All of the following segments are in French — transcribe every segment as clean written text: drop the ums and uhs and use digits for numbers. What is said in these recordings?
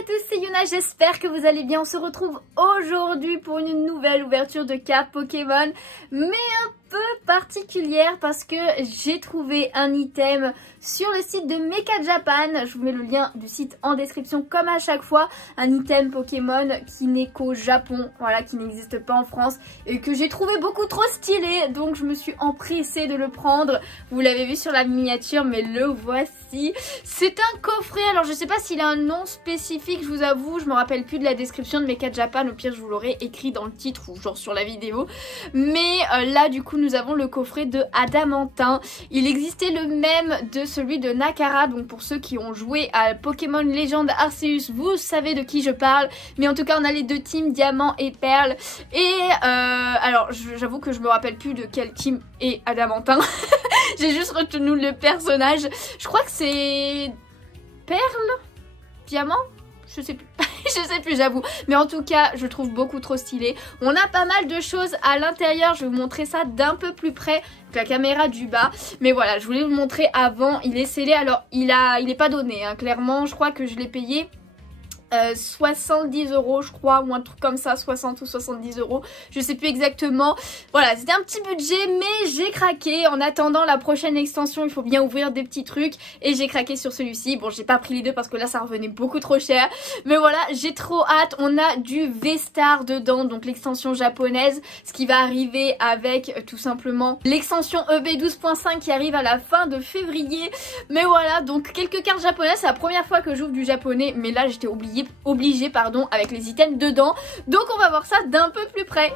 à tous, c'est Yuna, j'espère que vous allez bien. On se retrouve aujourd'hui pour une nouvelle ouverture de cartes Pokémon, mais un peu particulière parce que j'ai trouvé un item sur le site de Mecha Japan. Je vous mets le lien du site en description comme à chaque fois. Un item Pokémon qui n'est qu'au Japon, voilà, qui n'existe pas en France et que j'ai trouvé beaucoup trop stylé. Donc je me suis empressée de le prendre. Vous l'avez vu sur la miniature, mais le voici. C'est un coffret, alors je sais pas s'il a un nom spécifique, je vous avoue, je me rappelle plus de la description de Mecha Japan. Au pire je vous l'aurai écrit dans le titre ou genre sur la vidéo. Mais là du coup nous avons le coffret de Adamantin. Il existait le même de celui de Nakara, donc pour ceux qui ont joué à Pokémon Légende Arceus, vous savez de qui je parle. Mais en tout cas on a les deux teams Diamant et Perle. Et alors j'avoue que je me rappelle plus de quel team est Adamantin. J'ai juste retenu le personnage. Je crois que c'est Perle, Diamant, je sais plus. Je sais plus, j'avoue. Mais en tout cas, je trouve beaucoup trop stylé. On a pas mal de choses à l'intérieur. Je vais vous montrer ça d'un peu plus près avec la caméra du bas. Mais voilà, je voulais vous le montrer avant. Il est scellé. Alors, il est pas donné, hein, clairement. Je crois que je l'ai payé 70 € je crois, ou un truc comme ça, 60 ou 70 €, je sais plus exactement. Voilà, c'était un petit budget, mais j'ai craqué. En attendant la prochaine extension, il faut bien ouvrir des petits trucs, et j'ai craqué sur celui-ci. Bon, j'ai pas pris les deux parce que là ça revenait beaucoup trop cher, mais voilà, j'ai trop hâte. On a du V-Star dedans, donc l'extension japonaise, ce qui va arriver avec tout simplement l'extension EB12.5 qui arrive à la fin de février. Mais voilà, donc quelques cartes japonaises. C'est la première fois que j'ouvre du japonais, mais là j'étais obligée avec les items dedans, donc on va voir ça d'un peu plus près.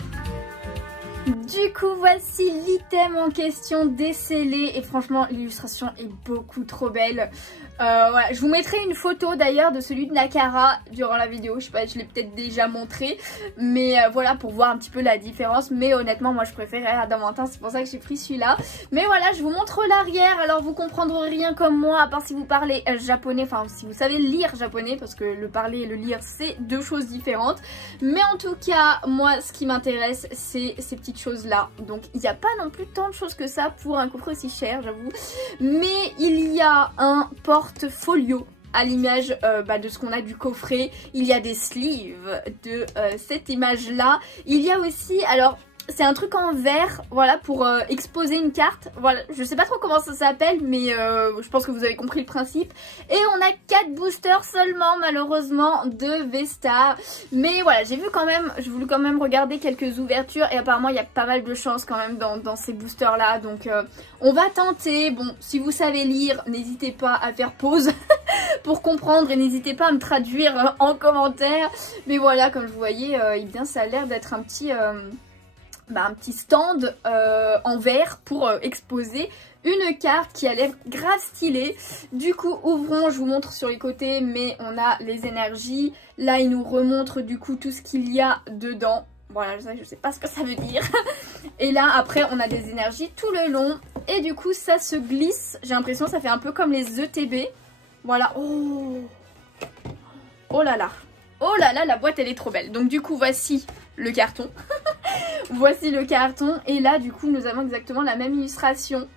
Du coup voici l'item en question décellé et franchement l'illustration est beaucoup trop belle. Voilà, je vous mettrai une photo d'ailleurs de celui de Nakara durant la vidéo, je sais pas, je l'ai peut-être déjà montré, mais voilà, pour voir un petit peu la différence. Mais honnêtement moi je préférais Adamantin, c'est pour ça que j'ai pris celui-là. Mais voilà, je vous montre l'arrière. Alors vous comprendrez rien comme moi, à part si vous parlez japonais, enfin si vous savez lire japonais, parce que le parler et le lire c'est deux choses différentes. Mais en tout cas moi ce qui m'intéresse c'est ces petites choses là. Donc il n'y a pas non plus tant de choses que ça pour un coffret aussi cher, j'avoue. Mais il y a un portfolio à l'image de ce qu'on a du coffret. Il y a des sleeves de cette image là. Il y a aussi, alors c'est un truc en verre, voilà, pour exposer une carte. Voilà, je sais pas trop comment ça s'appelle, mais je pense que vous avez compris le principe. Et on a 4 boosters seulement, malheureusement, de V-Star. Mais voilà, j'ai voulu quand même regarder quelques ouvertures. Et apparemment, il y a pas mal de chance quand même dans ces boosters-là. Donc, on va tenter. Bon, si vous savez lire, n'hésitez pas à faire pause pour comprendre. Et n'hésitez pas à me traduire en commentaire. Mais voilà, comme vous voyez, eh bien, ça a l'air d'être un petit stand en verre pour exposer une carte qui a l'air grave stylée. Du coup ouvrons, je vous montre sur les côtés, mais on a les énergies. Là il nous remontre du coup tout ce qu'il y a dedans. Voilà, je sais pas ce que ça veut dire. Et là après on a des énergies tout le long. Et du coup ça se glisse, j'ai l'impression que ça fait un peu comme les ETB. Voilà, oh là là. Oh là là, la boîte elle est trop belle. Donc du coup voici le carton. Voici le carton. Et là du coup nous avons exactement la même illustration,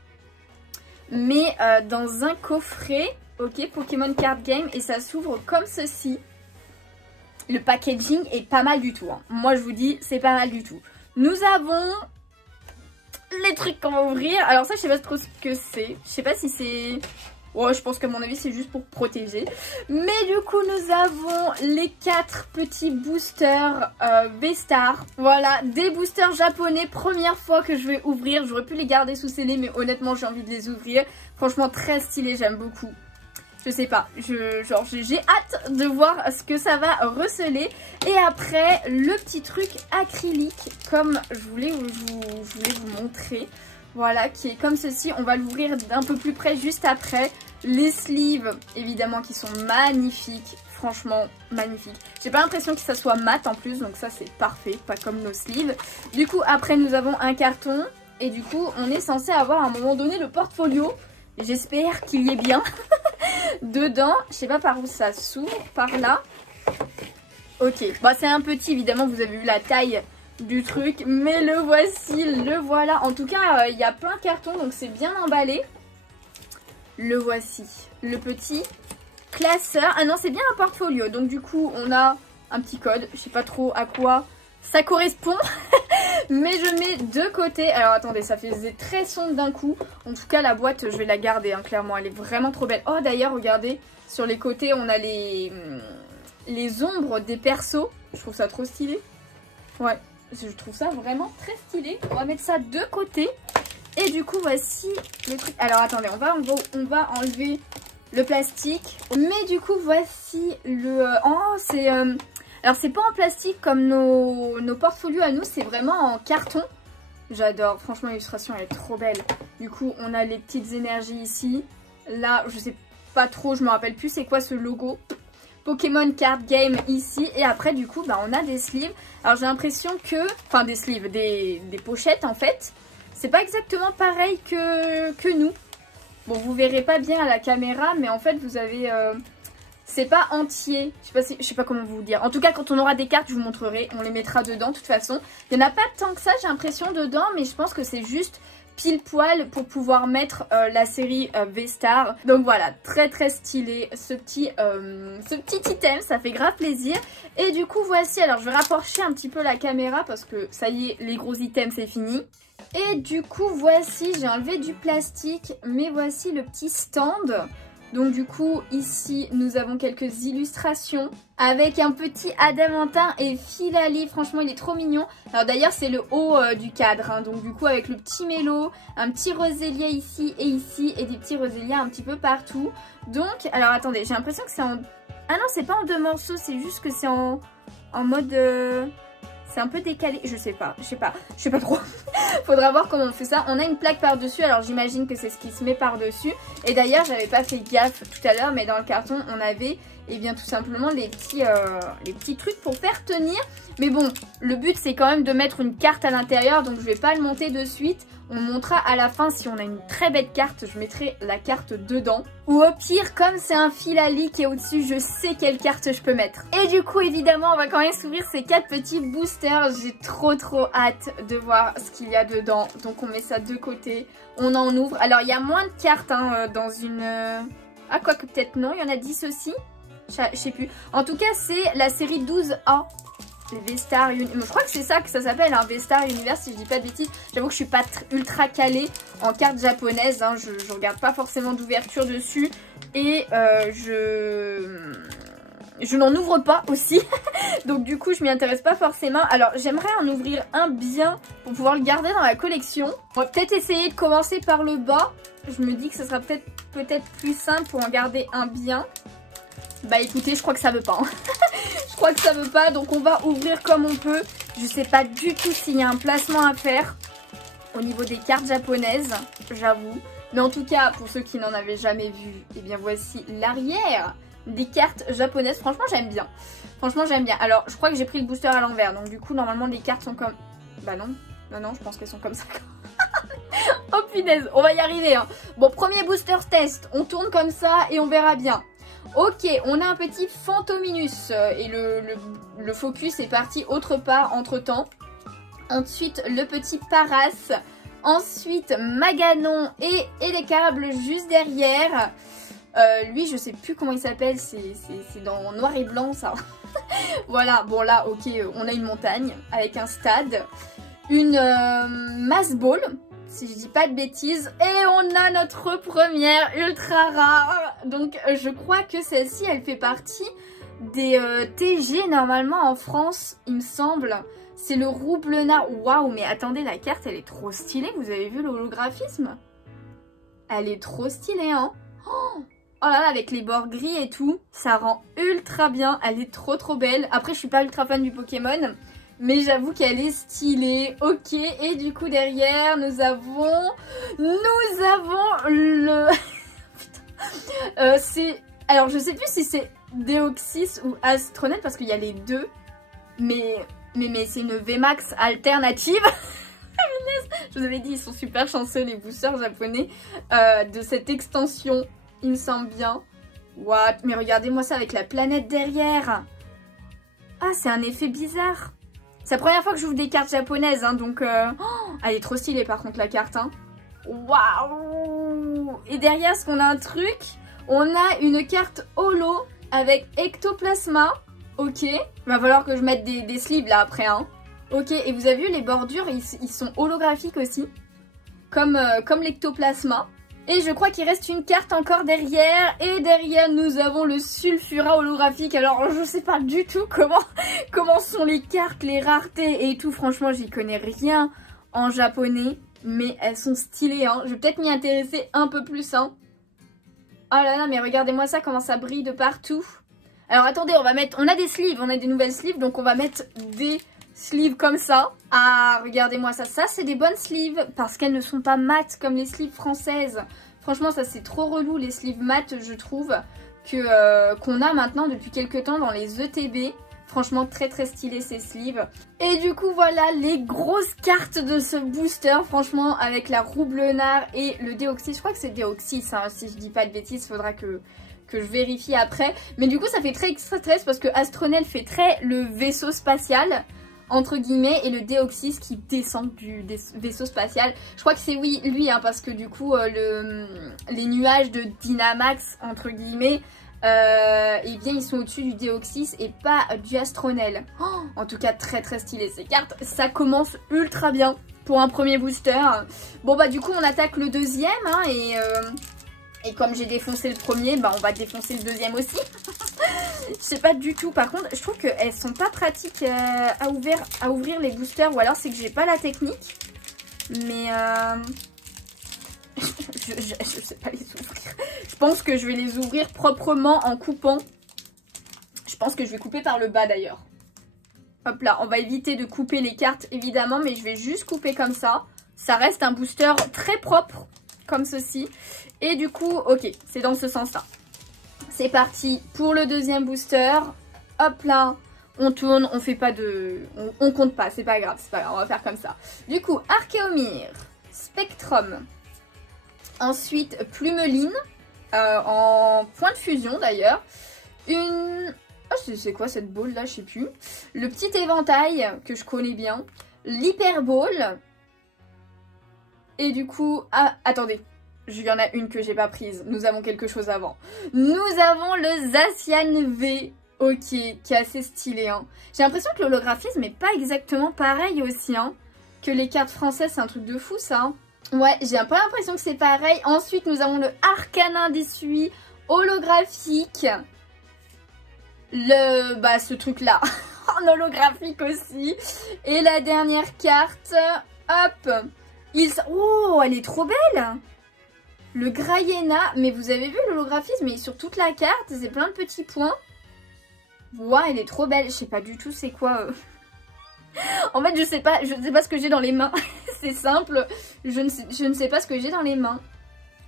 mais dans un coffret. Ok, Pokémon Card Game. Et ça s'ouvre comme ceci. Le packaging est pas mal du tout, hein. Moi je vous dis c'est pas mal du tout. Nous avons les trucs qu'on va ouvrir. Alors ça je sais pas trop ce que c'est. Je sais pas si c'est... Ouais, je pense qu'à mon avis c'est juste pour protéger. Mais du coup nous avons les 4 petits boosters V-Star. Voilà, des boosters japonais. Première fois que je vais ouvrir. J'aurais pu les garder sous scellés, mais honnêtement j'ai envie de les ouvrir. Franchement très stylé, j'aime beaucoup. Je sais pas, j'ai hâte de voir ce que ça va receler. Et après le petit truc acrylique, comme je voulais vous montrer. Voilà, qui est comme ceci. On va l'ouvrir d'un peu plus près juste après. Les sleeves, évidemment, qui sont magnifiques. Franchement, magnifiques. J'ai pas l'impression que ça soit mat en plus, donc ça c'est parfait, pas comme nos sleeves. Du coup, après nous avons un carton. Et du coup, on est censé avoir à un moment donné le portfolio. J'espère qu'il y est bien dedans. Je sais pas par où ça s'ouvre, par là. Ok, bah c'est un petit, évidemment, vous avez vu la taille du truc, mais le voici, le voilà. En tout cas il y a plein de cartons, donc c'est bien emballé. Le voici, le petit. classeur. Ah non, c'est bien un portfolio. Donc du coup, on a un petit code. Je sais pas trop à quoi ça correspond. Mais je mets de côté. Alors attendez, ça faisait très sombre d'un coup. En tout cas, la boîte, je vais la garder, hein, clairement. Elle est vraiment trop belle. Oh, d'ailleurs, regardez, sur les côtés, on a les ombres des persos. Je trouve ça trop stylé. Ouais, je trouve ça vraiment très stylé. On va mettre ça de côté. Et du coup, voici le truc. Alors attendez, on va enlever le plastique. Mais du coup, voici le... Oh, c'est... Alors, c'est pas en plastique comme nos portfolios à nous, c'est vraiment en carton. J'adore. Franchement, l'illustration, elle est trop belle. Du coup, on a les petites énergies ici. Là, je sais pas trop, je me rappelle plus c'est quoi ce logo. Pokémon Card Game ici. Et après, du coup, bah, on a des sleeves. Alors, j'ai l'impression que... Enfin, des sleeves, des pochettes, en fait. C'est pas exactement pareil que nous. Bon, vous verrez pas bien à la caméra, mais en fait, vous avez... c'est pas entier. Je sais pas comment vous dire. En tout cas, quand on aura des cartes, je vous montrerai. On les mettra dedans, de toute façon. Il n'y en a pas tant que ça, j'ai l'impression, dedans. Mais je pense que c'est juste pile poil pour pouvoir mettre la série V-Star. Donc voilà, très très stylé ce petit item, ça fait grave plaisir. Et du coup voici, alors je vais rapprocher un petit peu la caméra parce que ça y est, les gros items c'est fini. Et du coup voici, j'ai enlevé du plastique, mais voici le petit stand. Donc du coup ici nous avons quelques illustrations avec un petit adamantin et Filali. Franchement il est trop mignon. Alors d'ailleurs c'est le haut du cadre, hein. Donc du coup avec le petit mélo, un petit rosélia ici et des petits rosélias un petit peu partout. Donc alors attendez, j'ai l'impression que c'est en... Ah non, c'est pas en 2 morceaux, c'est juste que c'est en mode... C'est un peu décalé, je sais pas trop. Faudra voir comment on fait ça. On a une plaque par-dessus, alors j'imagine que c'est ce qui se met par-dessus. Et d'ailleurs, j'avais pas fait gaffe tout à l'heure, mais dans le carton, on avait bien tout simplement les petits trucs pour faire tenir. Mais bon, le but c'est quand même de mettre une carte à l'intérieur, donc je vais pas le monter de suite. On montrera à la fin si on a une très belle carte, je mettrai la carte dedans. Ou au pire, comme c'est un Filali qui est au-dessus, je sais quelle carte je peux mettre. Et du coup, évidemment, on va quand même s'ouvrir ces 4 petits boosters. J'ai trop hâte de voir ce qu'il y a dedans. Donc on met ça de côté, on en ouvre. Alors il y a moins de cartes hein, dans une... Ah quoi que peut-être non, il y en a 10 aussi. Je sais plus. En tout cas, c'est la série 12A. Les V-Star Universe. Je crois que c'est ça que ça s'appelle, hein, V-Star Universe, si je dis pas de bêtises. J'avoue que je suis pas ultra calée en cartes japonaises. Hein, je regarde pas forcément d'ouverture dessus. Et je n'en ouvre pas aussi. Donc du coup, je m'y intéresse pas forcément. Alors, j'aimerais en ouvrir un bien pour pouvoir le garder dans la collection. On va peut-être essayer de commencer par le bas. Je me dis que ce sera peut-être plus simple pour en garder un bien. Bah écoutez, je crois que ça veut pas. Hein. Je crois que ça veut pas, donc on va ouvrir comme on peut. Je sais pas du tout s'il y a un placement à faire au niveau des cartes japonaises, j'avoue. Mais en tout cas, pour ceux qui n'en avaient jamais vu, et bien voici l'arrière des cartes japonaises. Franchement, j'aime bien. Franchement, j'aime bien. Alors, je crois que j'ai pris le booster à l'envers, donc du coup, normalement, les cartes sont comme... Bah non, non, je pense qu'elles sont comme ça. Oh punaise, on va y arriver. Hein. Bon, premier booster test. On tourne comme ça et on verra bien. Ok, on a un petit Fantominus et le focus est parti autre part entre temps. Ensuite, le petit Paras. Ensuite, Maganon et Electable juste derrière. Lui, je sais plus comment il s'appelle, c'est dans noir et blanc ça. Voilà, bon là, ok, on a une montagne avec un stade. Une Mass Ball. Si je dis pas de bêtises. Et on a notre première ultra rare. Donc je crois que celle-ci elle fait partie des TG normalement en France, il me semble. C'est le Roublena. Waouh, mais attendez, la carte elle est trop stylée. Vous avez vu l'holographisme? Elle est trop stylée, hein. Oh là là, avec les bords gris et tout. Ça rend ultra bien. Elle est trop belle. Après je suis pas ultra fan du Pokémon, mais j'avoue qu'elle est stylée. Ok, et du coup derrière nous avons le... c'est... Alors je sais plus si c'est Deoxys ou Astronet parce qu'il y a les deux. Mais c'est une VMAX alternative. Je vous avais dit, ils sont super chanceux les boosters japonais de cette extension. Il me semble bien. What? Mais regardez-moi ça avec la planète derrière. Ah, c'est un effet bizarre. C'est la première fois que j'ouvre des cartes japonaises, hein, donc... Oh, elle est trop stylée par contre la carte. Hein. Waouh! Et derrière, est-ce qu'on a un truc? On a une carte holo avec Ectoplasma. Ok, va falloir que je mette des sleeves là après, hein. Ok, et vous avez vu les bordures, ils sont holographiques aussi, comme l'Ectoplasma. Et je crois qu'il reste une carte encore derrière. Et derrière, nous avons le Sulfura holographique. Alors, je sais pas du tout comment sont les cartes, les raretés et tout. Franchement, j'y connais rien en japonais. Mais elles sont stylées, hein. Je vais peut-être m'y intéresser un peu plus, hein. Oh là là, mais regardez-moi ça, comment ça brille de partout. Alors, attendez, on a des sleeves, on a des nouvelles sleeves. Donc, on va mettre des sleeves comme ça. Ah, regardez-moi ça. Ça, c'est des bonnes sleeves parce qu'elles ne sont pas mates comme les sleeves françaises. Franchement, ça, c'est trop relou, les sleeves mates, je trouve, qu'on a maintenant depuis quelques temps dans les ETB. Franchement, très très stylé ces sleeves. Et du coup, voilà les grosses cartes de ce booster. Franchement, avec la Roublenard et le Deoxys. Je crois que c'est Deoxys, hein, si je dis pas de bêtises, faudra que je vérifie après. Mais du coup, ça fait très extra stress parce que Astronel fait très le vaisseau spatial, entre guillemets, et le Deoxys qui descend du vaisseau spatial. Je crois que c'est oui, lui, hein, parce que du coup, les nuages de Dynamax, entre guillemets, et bien ils sont au-dessus du Deoxys et pas du Astronel. Oh, en tout cas, très très stylé ces cartes. Ça commence ultra bien pour un premier booster. Bon bah du coup, on attaque le deuxième, hein, et comme j'ai défoncé le premier, bah on va défoncer le deuxième aussi. Je sais pas du tout. Par contre, je trouve qu'elles sont pas pratiques à ouvrir les boosters. Ou alors c'est que j'ai pas la technique. Mais je sais pas les ouvrir. Je pense que je vais les ouvrir proprement en coupant. Je pense que je vais couper par le bas d'ailleurs. Hop là, on va éviter de couper les cartes évidemment. Mais je vais juste couper comme ça. Ça reste un booster très propre. Comme ceci. Et du coup, ok, c'est dans ce sens-là. C'est parti pour le deuxième booster. Hop là, on tourne, on fait pas de... On compte pas, c'est pas grave, on va faire comme ça. Du coup, Archéomir, Spectrum. Ensuite, Plumeline, en point de fusion d'ailleurs. Une... Oh, c'est quoi cette boule là, je sais plus. Le petit éventail, que je connais bien. L'Hyperball. Et du coup... Ah, attendez. Il y en a une que j'ai pas prise. Nous avons quelque chose avant. Nous avons le Zacian V. Ok, qui est assez stylé. Hein. J'ai l'impression que l'holographisme n'est pas exactement pareil aussi. Hein, que les cartes françaises, c'est un truc de fou ça. Hein. Ouais, j'ai un peu l'impression que c'est pareil. Ensuite, nous avons le Arcanin d'Essui holographique. Bah, ce truc-là. En holographique aussi. Et la dernière carte. Hop. Oh, elle est trop belle. Le Graiena, mais vous avez vu l'holographisme, mais sur toute la carte, c'est plein de petits points. Wow, elle est trop belle. Je sais pas du tout c'est quoi. En fait, je sais pas ce que j'ai dans les mains. C'est simple, je ne sais pas ce que j'ai dans les mains.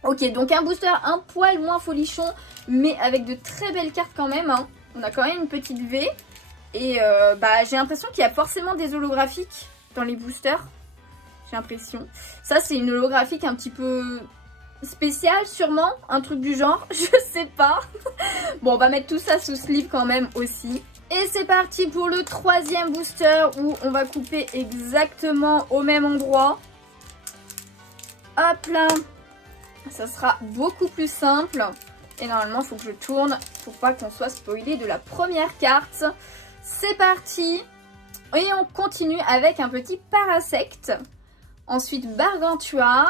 Ok, donc un booster un poil moins folichon, mais avec de très belles cartes quand même. Hein. On a quand même une petite V. Et bah, j'ai l'impression qu'il y a forcément des holographiques dans les boosters. J'ai l'impression. Ça, c'est une holographique un petit peu... spécial sûrement, un truc du genre, je sais pas. Bon, on va mettre tout ça sous sleeve quand même aussi. Et c'est parti pour le troisième booster où on va couper exactement au même endroit. Hop là. Ça sera beaucoup plus simple. Et normalement, il faut que je tourne pour pas qu'on soit spoilé de la première carte. C'est parti. Et on continue avec un petit Parasect. Ensuite, Gargantua.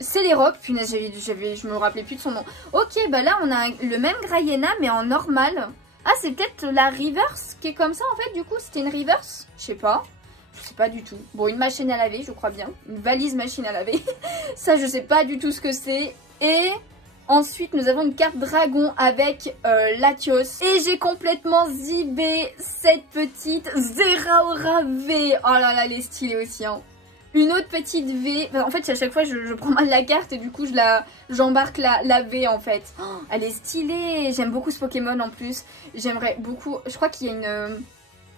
Celeroc, punaise, je me rappelais plus de son nom. Ok, bah là on a le même Graiena mais en normal. Ah, c'est peut-être la reverse qui est comme ça en fait, du coup c'était une reverse. Je sais pas du tout. Bon, une machine à laver, je crois bien. Une valise machine à laver. Ça, je sais pas du tout ce que c'est. Et ensuite nous avons une carte dragon avec Latios. Et j'ai complètement zibé cette petite Zeraora V. Oh là là, elle est stylée aussi hein. Une autre petite V. En fait, à chaque fois, je prends mal la carte et du coup, j'embarque la V en fait. Oh, elle est stylée. J'aime beaucoup ce Pokémon en plus. J'aimerais beaucoup... Je crois qu'il y a une...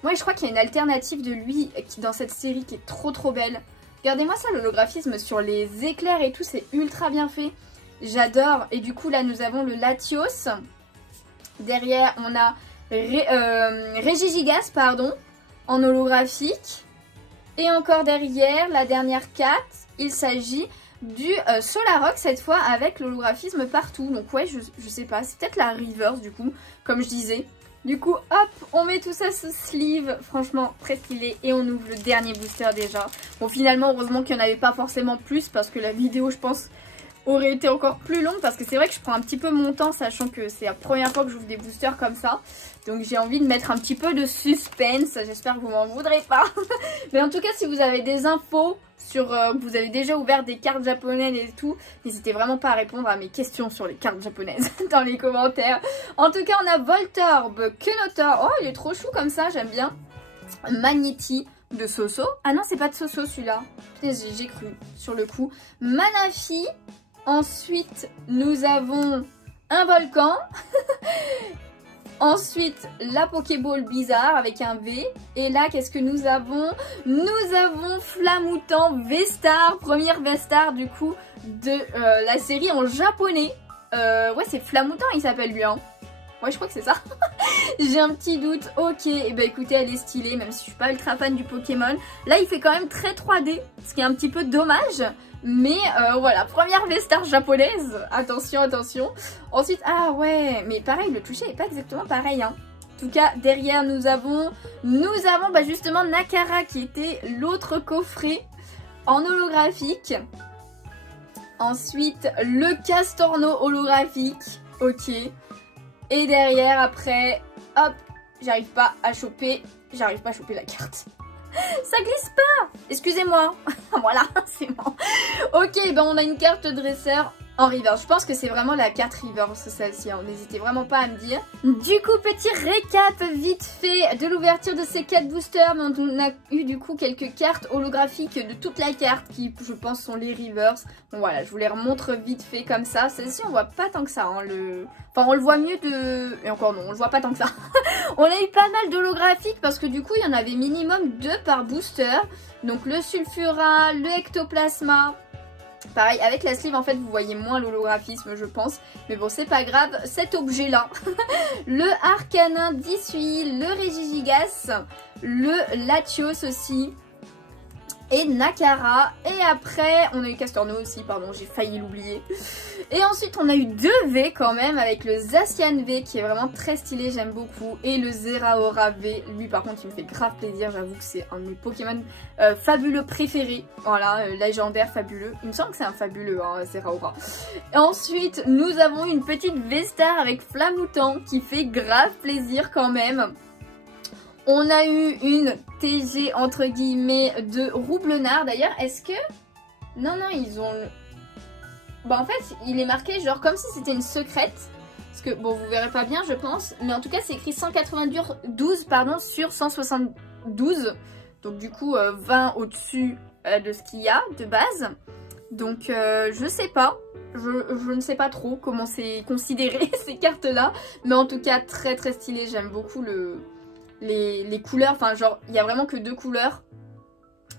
Ouais, je crois qu'il y a une alternative de lui dans cette série qui est trop belle. Regardez-moi ça, l'holographisme sur les éclairs et tout. C'est ultra bien fait. J'adore. Et du coup, là, nous avons le Latios. Derrière, on a Regigigas, pardon, en holographique. Et encore derrière, la dernière carte, il s'agit du Solaroc cette fois avec l'holographisme partout. Donc ouais, je sais pas, c'est peut-être la reverse du coup, comme je disais. Du coup, hop, on met tout ça sous sleeve, franchement très stylé. Et on ouvre le dernier booster déjà. Bon, finalement, heureusement qu'il n'y en avait pas forcément plus parce que la vidéo, je pense, aurait été encore plus longue. Parce que c'est vrai que je prends un petit peu mon temps, sachant que c'est la première fois que j'ouvre des boosters comme ça. Donc j'ai envie de mettre un petit peu de suspense, j'espère que vous m'en voudrez pas. Mais en tout cas, si vous avez des infos sur que vous avez déjà ouvert des cartes japonaises et tout, n'hésitez vraiment pas à répondre à mes questions sur les cartes japonaises dans les commentaires. En tout cas, on a Voltorb, Kenotor, oh il est trop chou comme ça, j'aime bien. Magnéti de Soso, ah non c'est pas de Soso celui-là, j'ai cru sur le coup. Manafi, ensuite nous avons un volcan. Ensuite, la Pokéball bizarre avec un V. Et là, qu'est-ce que nous avons? Nous avons Flamoutant V-Star, première V-Star du coup de la série en japonais. Ouais, c'est Flamoutant il s'appelle lui, hein. Ouais, je crois que c'est ça. J'ai un petit doute. Ok, et bah écoutez, elle est stylée, même si je suis pas ultra fan du Pokémon. Là, il fait quand même très 3D, ce qui est un petit peu dommage. Mais voilà, première V-Star japonaise. Attention, attention. Ensuite, ah ouais, mais pareil, le toucher est pas exactement pareil, hein. En tout cas, derrière, nous avons bah, justement Nakara qui était l'autre coffret en holographique. Ensuite, le Castorno holographique. Ok. Et derrière, après, hop, j'arrive pas à choper la carte. Ça glisse pas. Excusez-moi. Voilà, c'est bon. Ok, ben on a une carte dresseur en reverse. Je pense que c'est vraiment la carte reverse celle-ci. Hein. N'hésitez vraiment pas à me dire. Du coup, petit récap vite fait de l'ouverture de ces 4 boosters. Mais on a eu du coup quelques cartes holographiques de toute la carte qui, je pense, sont les reverse. Bon voilà, je vous les remontre vite fait comme ça. Celle-ci, on voit pas tant que ça. Hein, Enfin, on le voit mieux de... Et encore non, on le voit pas tant que ça. On a eu pas mal d'holographiques parce que du coup, il y en avait minimum 2 par booster. Donc le Sulfura, le Ectoplasma. Pareil, avec la sleeve, en fait, vous voyez moins l'holographisme, je pense. Mais bon, c'est pas grave. Cet objet-là, le Arcanin d'Issui, le Regigigas, le Latios aussi. Et Nakara. Et après, on a eu Castorno aussi, pardon, j'ai failli l'oublier. Et ensuite, on a eu 2 V quand même, avec le Zacian V qui est vraiment très stylé, j'aime beaucoup. Et le Zeraora V, lui par contre, il me fait grave plaisir, j'avoue que c'est un de mes Pokémon fabuleux préférés. Voilà, légendaire, fabuleux. Il me semble que c'est un fabuleux, hein, Zeraora. Et ensuite, nous avons une petite V-Star avec Flamoutant qui fait grave plaisir quand même. On a eu une TG entre guillemets de Roublenard. D'ailleurs, est-ce que... Non, ils ont... Bah en fait, il est marqué genre comme si c'était une secrète. Parce que, bon, vous verrez pas bien, je pense. Mais en tout cas, c'est écrit 192 pardon, sur 172. Donc du coup, 20 au-dessus de ce qu'il y a de base. Donc, je sais pas. Je ne sais pas trop comment c'est considéré ces cartes-là. Mais en tout cas, très très stylé. J'aime beaucoup les couleurs, enfin genre il y a vraiment que 2 couleurs,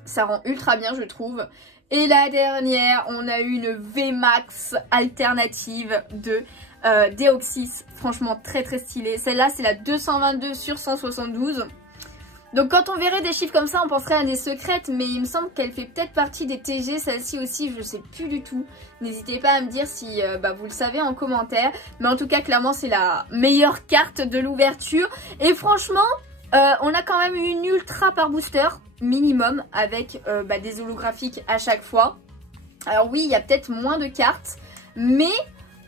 ça rend ultra bien je trouve. Et la dernière, on a eu une VMAX alternative de Deoxys, franchement très très stylée. Celle-là c'est la 222 sur 172. Donc quand on verrait des chiffres comme ça, on penserait à des secrètes, mais il me semble qu'elle fait peut-être partie des TG, celle-ci aussi, je sais plus du tout. N'hésitez pas à me dire si vous le savez en commentaire. Mais en tout cas, clairement, c'est la meilleure carte de l'ouverture. Et franchement, on a quand même une ultra par booster, minimum, avec des holographiques à chaque fois. Alors oui, il y a peut-être moins de cartes, mais...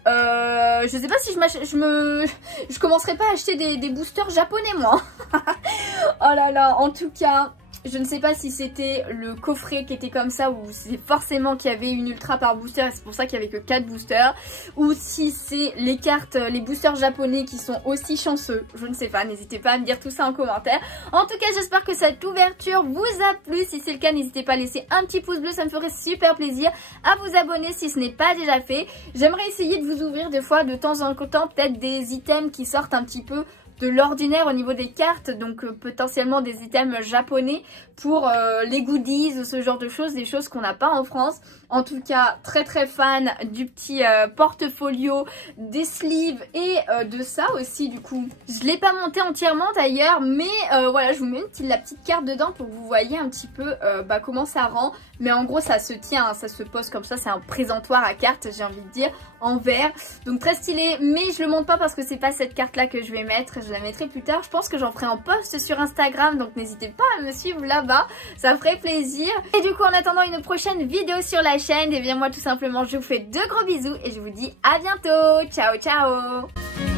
je sais pas si je commencerai pas à acheter des boosters japonais moi. Oh là là, en tout cas, je ne sais pas si c'était le coffret qui était comme ça ou c'est forcément qu'il y avait une ultra par booster et c'est pour ça qu'il y avait que 4 boosters, ou si c'est les cartes, les boosters japonais qui sont aussi chanceux, je ne sais pas, n'hésitez pas à me dire tout ça en commentaire. En tout cas, j'espère que cette ouverture vous a plu, si c'est le cas, n'hésitez pas à laisser un petit pouce bleu, ça me ferait super plaisir, à vous abonner si ce n'est pas déjà fait. J'aimerais essayer de vous ouvrir des fois de temps en temps peut-être des items qui sortent un petit peu de l'ordinaire au niveau des cartes, donc potentiellement des items japonais pour les goodies ou ce genre de choses, des choses qu'on n'a pas en France. En tout cas, très fan du petit portfolio, des sleeves et de ça aussi du coup. Je l'ai pas monté entièrement d'ailleurs, mais voilà, je vous mets la petite carte dedans pour que vous voyez un petit peu comment ça rend. Mais en gros, ça se tient, hein, ça se pose comme ça, c'est un présentoir à cartes, j'ai envie de dire, en verre. Donc très stylé, mais je le monte pas parce que c'est pas cette carte là que je vais mettre, je la mettrai plus tard. Je pense que j'en ferai un post sur Instagram, donc n'hésitez pas à me suivre là-bas, ça ferait plaisir. Et du coup, en attendant une prochaine vidéo sur la chaîne, et bien moi tout simplement je vous fais de gros bisous et je vous dis à bientôt. Ciao ciao.